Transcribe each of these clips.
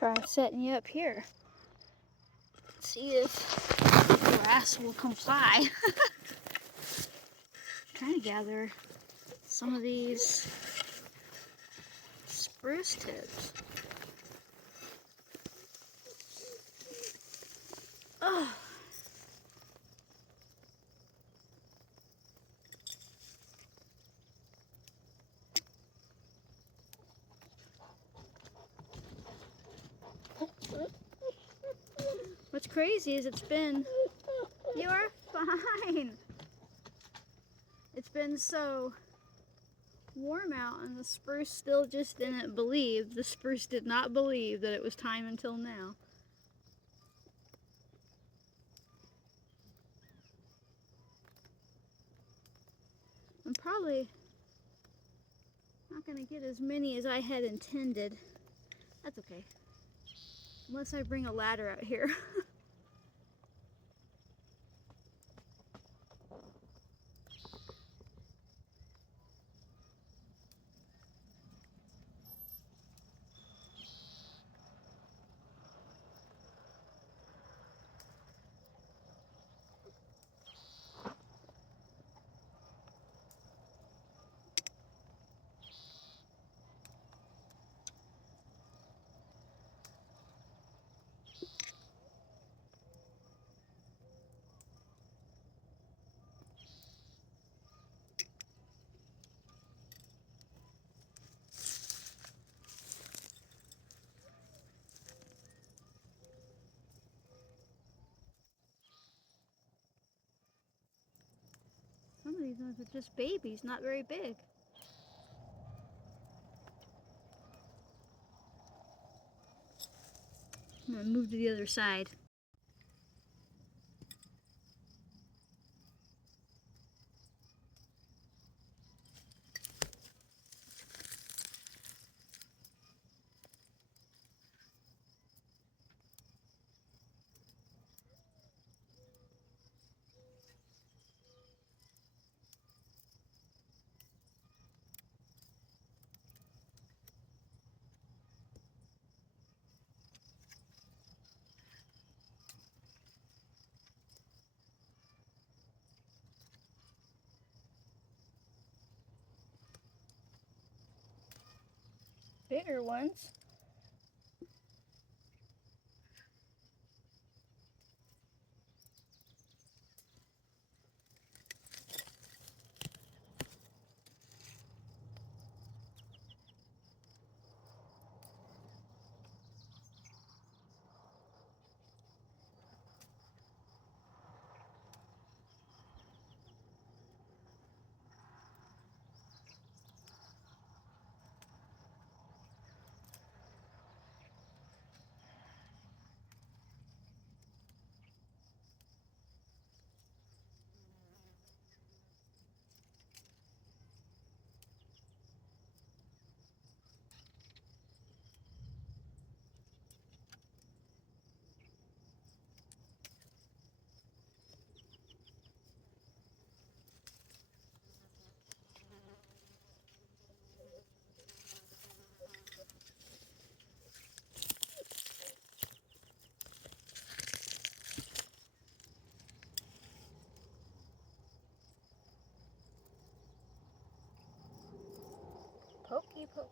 try setting you up here. See if the grass will comply. Trying to gather some of these spruce tips. Oh. What's crazy is you are fine. It's been so warm out and the spruce still just didn't believe. The spruce did not believe that it was time until now. I'm probably not going to get as many as I had intended. That's okay. Unless I bring a ladder out here. Some of these ones are just babies, not very big. I'm going to move to the other side. Bigger ones. Pokey poke.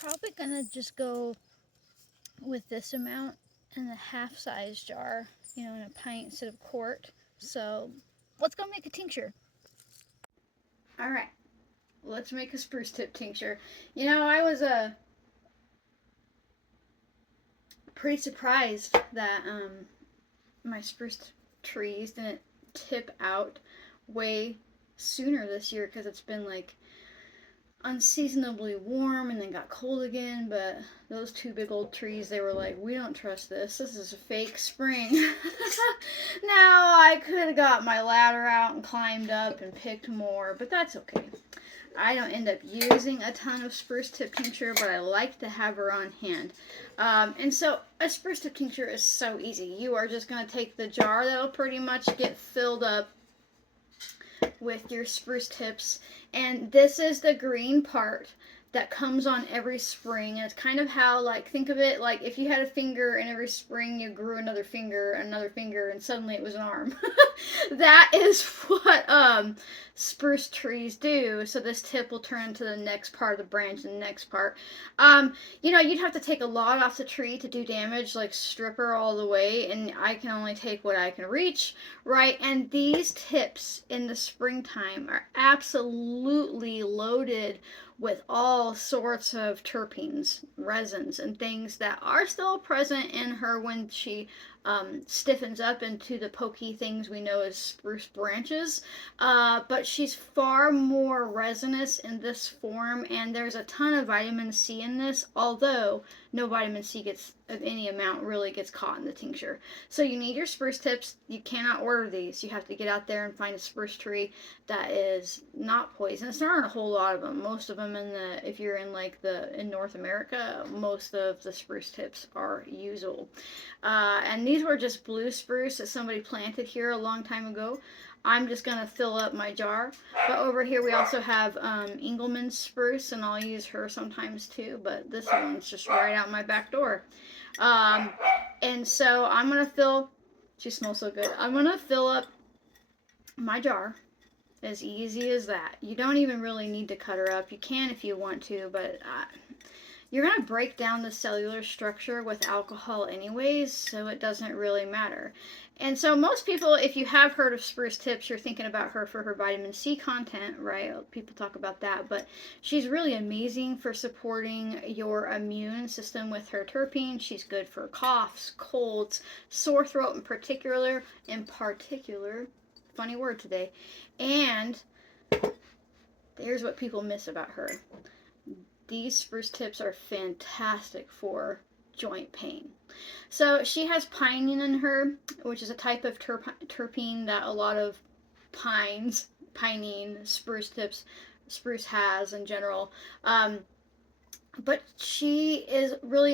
Probably gonna just go with this amount in a half-size jar, in a pint instead of quart. So let's go make a tincture. All right, let's make a spruce tip tincture. I was pretty surprised that my spruce trees didn't tip out way sooner this year, because it's been like unseasonably warm and then got cold again. But those two big old trees, they were like, we don't trust this. This is a fake spring. Now I could have got my ladder out and climbed up and picked more, but that's okay. I don't end up using a ton of spruce tip tincture, but I like to have her on hand. And so a spruce tip tincture is so easy. You are just going to take the jar that'll pretty much get filled up with your spruce tips, and this is the green part that comes on every spring. And it's kind of how, like, think of it like if you had a finger and every spring you grew another finger, and suddenly it was an arm. That is what spruce trees do. So this tip will turn into the next part of the branch and the next part. You'd have to take a lot off the tree to do damage, like strip her all the way, and I can only take what I can reach, right? And these tips in the springtime are absolutely loaded with all sorts of terpenes, resins, and things that are still present in her when she stiffens up into the pokey things we know as spruce branches. But she's far more resinous in this form, and there's a ton of vitamin C in this, although no vitamin C of any amount really gets caught in the tincture. So you need your spruce tips. You cannot order these. You have to get out there and find a spruce tree that is not poisonous. There aren't a whole lot of them. Most of them if you're in in North America, most of the spruce tips are usable. And these were just blue spruce that somebody planted here a long time ago. I'm just going to fill up my jar. But over here we also have Engelmann spruce, and I'll use her sometimes too. But this one's just right out my back door. And so I'm going to she smells so good. I'm going to fill up my jar. As easy as that. You don't even really need to cut her up. You can if you want to, but you're going to break down the cellular structure with alcohol anyways, so it doesn't really matter. And so most people, if you have heard of spruce tips, you're thinking about her for her vitamin C content, right? People talk about that, but she's really amazing for supporting your immune system with her terpenes. She's good for coughs, colds, sore throat in particular, funny word today. And here's what people miss about her. These spruce tips are fantastic for joint pain. So she has pinene in her, which is a type of terpene that a lot of pinene, spruce tips, spruce has in general. But she is really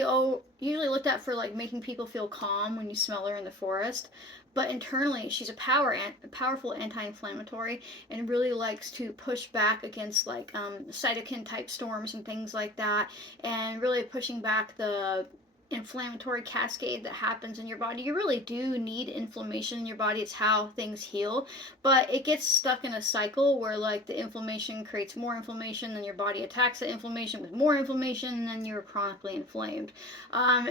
usually looked at for like making people feel calm when you smell her in the forest. But internally, she's a powerful anti-inflammatory, and really likes to push back against like cytokine type storms and things like that, and really pushing back the inflammatory cascade that happens in your body. You really do need inflammation in your body. It's how things heal, but it gets stuck in a cycle where like the inflammation creates more inflammation, then your body attacks the inflammation with more inflammation, and then you're chronically inflamed.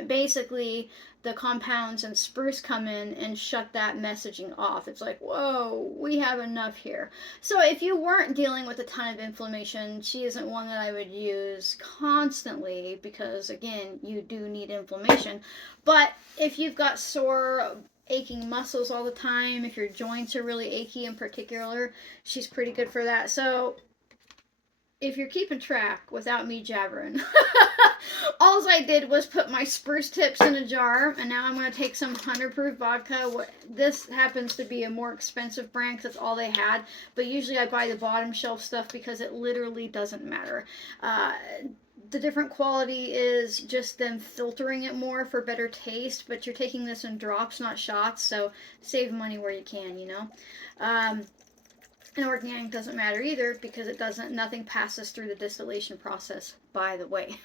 Basically the compounds in spruce come in and shut that messaging off. It's like, whoa, we have enough here. So if you weren't dealing with a ton of inflammation, she isn't one that I would use constantly, because again, you do need inflammation. But if you've got sore, aching muscles all the time, if your joints are really achy in particular, she's pretty good for that. So if you're keeping track without me jabbering, all I did was put my spruce tips in a jar, and now I'm going to take some 100 proof vodka. This happens to be a more expensive brand because that's all they had, but usually I buy the bottom shelf stuff because it literally doesn't matter. The different quality is just them filtering it more for better taste, but you're taking this in drops, not shots, so save money where you can, you know. And organic doesn't matter either, because nothing passes through the distillation process, by the way.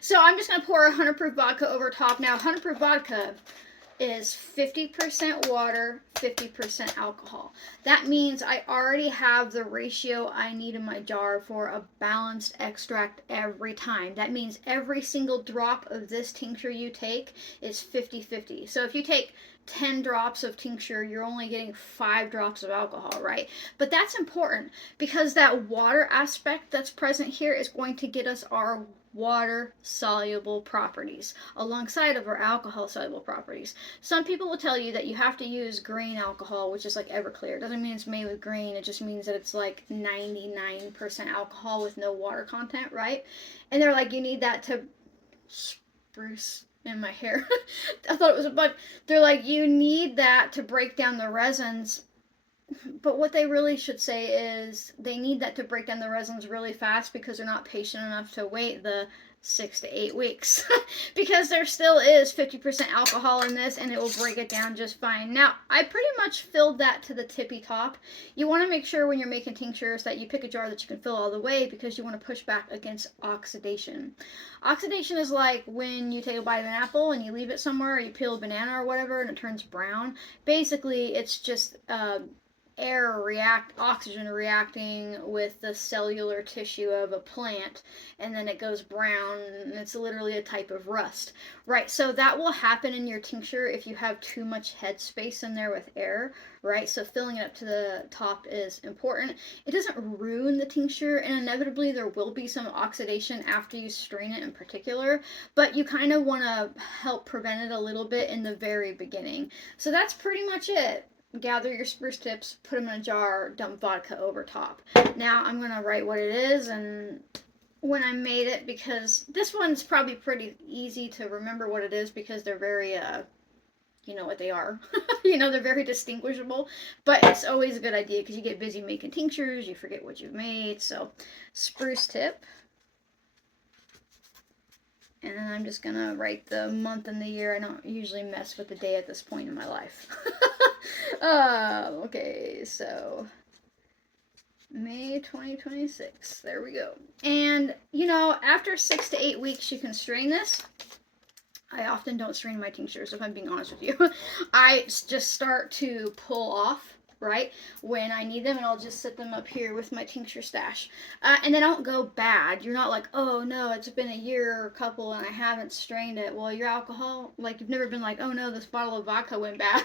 So I'm just going to pour 100 proof vodka over top. Now, 100 proof vodka is 50% water, 50% alcohol. That means I already have the ratio I need in my jar for a balanced extract every time. That means every single drop of this tincture you take is 50-50. So if you take 10 drops of tincture, you're only getting 5 drops of alcohol, right? But that's important, because that water aspect that's present here is going to get us our water-soluble properties alongside of our alcohol-soluble properties. Some people will tell you that you have to use grain alcohol, which is like Everclear. It doesn't mean it's made with grain. It just means that it's like 99% alcohol with no water content, right? And they're like, you need that to spruce in my hair. I thought it was a bug. They're like, you need that to break down the resins. But what they really should say is they need that to break down the resins really fast because they're not patient enough to wait the 6 to 8 weeks. Because there still is 50% alcohol in this and it will break it down just fine. Now, I pretty much filled that to the tippy top. You want to make sure when you're making tinctures that you pick a jar that you can fill all the way because you want to push back against oxidation. Oxidation is like when you take a bite of an apple and you leave it somewhere, or you peel a banana or whatever and it turns brown. Basically, it's just oxygen reacting with the cellular tissue of a plant, and then it goes brown, and it's literally a type of rust, right? So that will happen in your tincture if you have too much headspace in there with air, right? So filling it up to the top is important. It doesn't ruin the tincture, and inevitably there will be some oxidation after you strain it in particular, but you kind of want to help prevent it a little bit in the very beginning. So that's pretty much it. Gather your spruce tips, put them in a jar, dump vodka over top. Now I'm going to write what it is and when I made it, because this one's probably pretty easy to remember what it is because they're very, you know what they are. You know, they're very distinguishable, but it's always a good idea because you get busy making tinctures, you forget what you've made. So spruce tip. And then I'm just going to write the month and the year. I don't usually mess with the day at this point in my life. Okay, so May 2026. There we go. And, you know, after 6 to 8 weeks, you can strain this. I often don't strain my tinctures, if I'm being honest with you. I just start to pull off, right, when I need them, and I'll just set them up here with my tincture stash. And they don't go bad. You're not like, oh no, it's been a year or a couple and I haven't strained it. Well, your alcohol, like, you've never been like, oh no, this bottle of vodka went bad.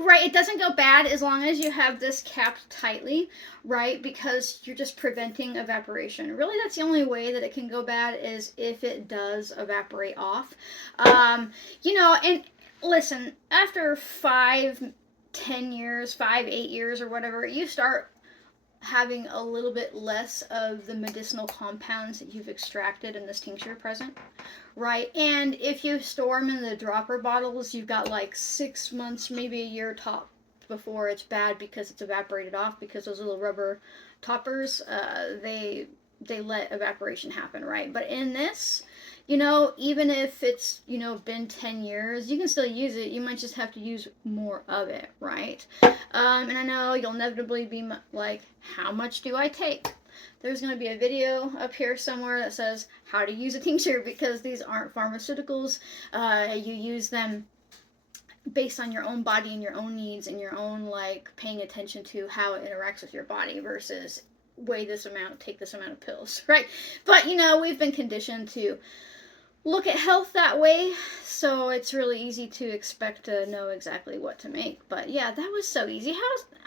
Right, it doesn't go bad as long as you have this capped tightly, right, because you're just preventing evaporation. Really, that's the only way that it can go bad is if it does evaporate off. You know, and listen, after 10 years, 8 years or whatever, you start having a little bit less of the medicinal compounds that you've extracted in this tincture present, right? And if you store them in the dropper bottles, you've got like 6 months, maybe a year top before it's bad because it's evaporated off, because those little rubber toppers, they let evaporation happen, right? But in this, you know, even if it's, you know, been 10 years, you can still use it. You might just have to use more of it, right? And I know you'll inevitably be like, how much do I take? There's going to be a video up here somewhere that says how to use a tincture, because these aren't pharmaceuticals. You use them based on your own body and your own needs and your own, like, paying attention to how it interacts with your body versus weigh this amount, take this amount of pills, right? But, you know, we've been conditioned to look at health that way, so it's really easy to expect to know exactly what to make. But yeah, that was so easy.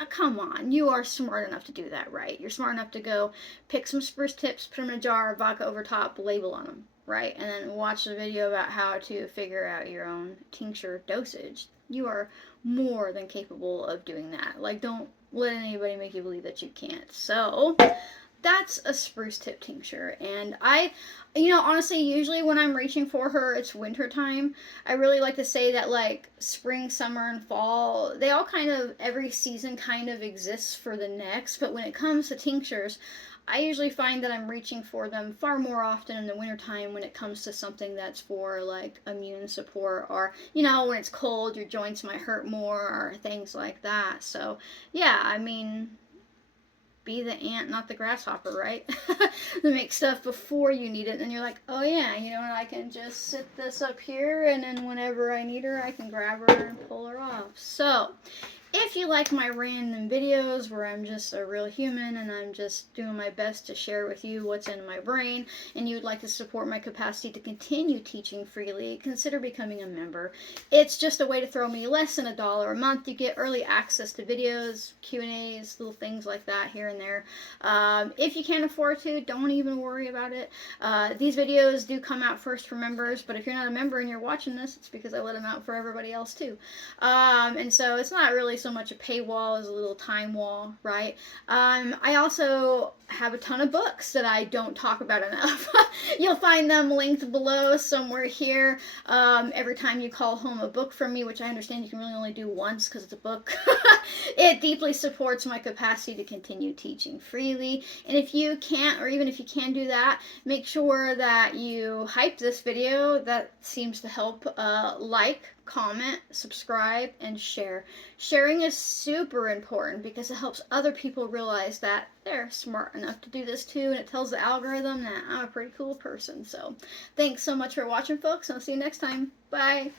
Come on, you are smart enough to do that, right? You're smart enough to go pick some spruce tips, put them in a jar, vodka over top, label on them, right? And then watch the video about how to figure out your own tincture dosage. You are more than capable of doing that. Like, don't let anybody make you believe that you can't. So that's a spruce tip tincture. And I, you know, honestly, usually when I'm reaching for her, it's winter time. I really like to say that, like, spring, summer, and fall, they all kind of, every season kind of exists for the next. But when it comes to tinctures, I usually find that I'm reaching for them far more often in the wintertime when it comes to something that's for, like, immune support, or, you know, when it's cold, your joints might hurt more, or things like that. So, yeah, I mean, be the ant, not the grasshopper, right? To make stuff before you need it, and then you're like, oh yeah, you know, and I can just sit this up here, and then whenever I need her, I can grab her and pull her off. So, If you like my random videos where I'm just a real human and I'm just doing my best to share with you what's in my brain, and you would like to support my capacity to continue teaching freely, consider becoming a member. It's just a way to throw me less than $1 a month. You get early access to videos, Q&As, little things like that here and there. If you can't afford to, don't even worry about it. These videos do come out first for members, but if you're not a member and you're watching this, it's because I let them out for everybody else too. And so it's not really so much a paywall as a little time wall, right? I also have a ton of books that I don't talk about enough. You'll find them linked below somewhere here. Every time you call home a book from me, which I understand you can really only do once because it's a book, it deeply supports my capacity to continue teaching freely. And if you can't, or even if you can do that, make sure that you hype this video. That seems to help. Like, comment, subscribe, and share. Sharing is super important because it helps other people realize that they're smart enough to do this too, and it tells the algorithm that I'm a pretty cool person. So thanks so much for watching, folks, and I'll see you next time. Bye.